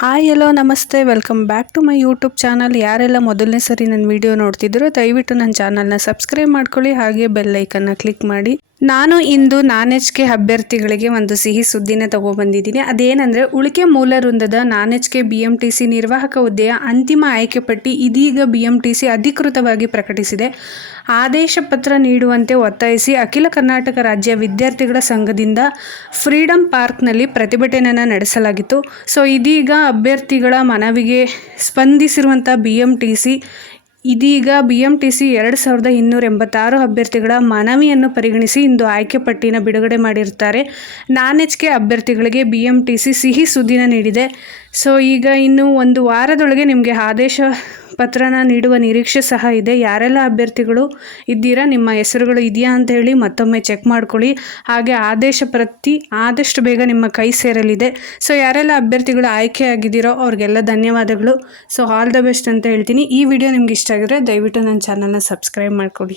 Hi ಎಲ್ಲೋ ನಮಸ್ತೆ welcome back to my YouTube channel ಯಾರೆಲ್ಲ ಮೊದಲನೇ ಸರಿ ನನ್ನ ವಿಡಿಯೋ ನೋಡ್ತಿದ್ರು ದಯವಿಟ್ಟು ನನ್ನ ಚಾನಲ್ನ ಸಬ್ಸ್ಕ್ರೈಬ್ ಮಾಡ್ಕೊಳ್ಳಿ. ಹಾಗೆ ಬೆಲ್ ಐಕನ್ನ ಕ್ಲಿಕ್ ಮಾಡಿ. ನಾನು ಇಂದು ನಾನ್ ಎಚ್ ಕೆ ಅಭ್ಯರ್ಥಿಗಳಿಗೆ ಒಂದು ಸಿಹಿ ಸುದ್ದಿನ ತಗೊಬಂದಿದ್ದೀನಿ. ಅದೇನೆಂದರೆ, ಉಳಿಕೆ ಮೂಲ ವೃಂದದ non H K B M T C ನಿರ್ವಾಹಕ ಹುದ್ದೆಯ ಅಂತಿಮ ಆಯ್ಕೆ ಪಟ್ಟಿ ಇದೀಗ ಬಿ ಎಂ ಟಿ ಸಿ ಅಧಿಕೃತವಾಗಿ ಪ್ರಕಟಿಸಿದೆ. ಆದೇಶ ಪತ್ರ ನೀಡುವಂತೆ ಒತ್ತಾಯಿಸಿ ಅಖಿಲ ಕರ್ನಾಟಕ ರಾಜ್ಯ ವಿದ್ಯಾರ್ಥಿಗಳ ಸಂಘದಿಂದ ಫ್ರೀಡಂ ಪಾರ್ಕ್ನಲ್ಲಿ ಪ್ರತಿಭಟನೆಯನ್ನು ನಡೆಸಲಾಗಿತ್ತು. ಸೊ, ಇದೀಗ ಅಭ್ಯರ್ಥಿಗಳ ಮನವಿಗೆ ಸ್ಪಂದಿಸಿರುವಂಥ ಬಿ ಎಂ ಟಿ ಸಿ ಇದೀಗ ಬಿ ಎಂ ಟಿ ಸಿ ಎರಡು ಸಾವಿರದ ಇನ್ನೂರ ಎಂಬತ್ತಾರು ಅಭ್ಯರ್ಥಿಗಳ ಮನವಿಯನ್ನು ಪರಿಗಣಿಸಿ ಇಂದು ಆಯ್ಕೆ ಪಟ್ಟಿನ ಬಿಡುಗಡೆ ಮಾಡಿರುತ್ತಾರೆ. ನಾನ್ ಎಚ್ ಕೆ ಅಭ್ಯರ್ಥಿಗಳಿಗೆ ಬಿ ಎಂ ಟಿ ಸಿ ಸಿಹಿ ಸುದ್ದಿನ ನೀಡಿದೆ. ಸೊ ಈಗ ಇನ್ನು ಒಂದು ವಾರದೊಳಗೆ ನಿಮಗೆ ಆದೇಶ ಪತ್ರನ ನೀಡುವ ನಿರೀಕ್ಷೆ ಸಹ ಇದೆ. ಯಾರೆಲ್ಲ ಅಭ್ಯರ್ಥಿಗಳು ಇದ್ದೀರಾ, ನಿಮ್ಮ ಹೆಸರುಗಳು ಇದೆಯಾ ಅಂತ ಹೇಳಿ ಮತ್ತೊಮ್ಮೆ ಚೆಕ್ ಮಾಡ್ಕೊಳ್ಳಿ. ಹಾಗೆ ಆದೇಶ ಪ್ರತಿ ಆದಷ್ಟು ಬೇಗ ನಿಮ್ಮ ಕೈ ಸೇರಲಿದೆ. ಸೊ ಯಾರೆಲ್ಲ ಅಭ್ಯರ್ಥಿಗಳು ಆಯ್ಕೆ ಆಗಿದ್ದೀರೋ ಅವ್ರಿಗೆಲ್ಲ ಧನ್ಯವಾದಗಳು. ಸೊ ಆಲ್ ದ ಬೆಸ್ಟ್ ಅಂತ ಹೇಳ್ತೀನಿ. ಈ ವಿಡಿಯೋ ನಿಮ್ಗೆ ಇಷ್ಟ ಆಗಿದ್ರೆ ದಯವಿಟ್ಟು ನನ್ನ ಚಾನಲ್ನ ಸಬ್ಸ್ಕ್ರೈಬ್ ಮಾಡ್ಕೊಳ್ಳಿ.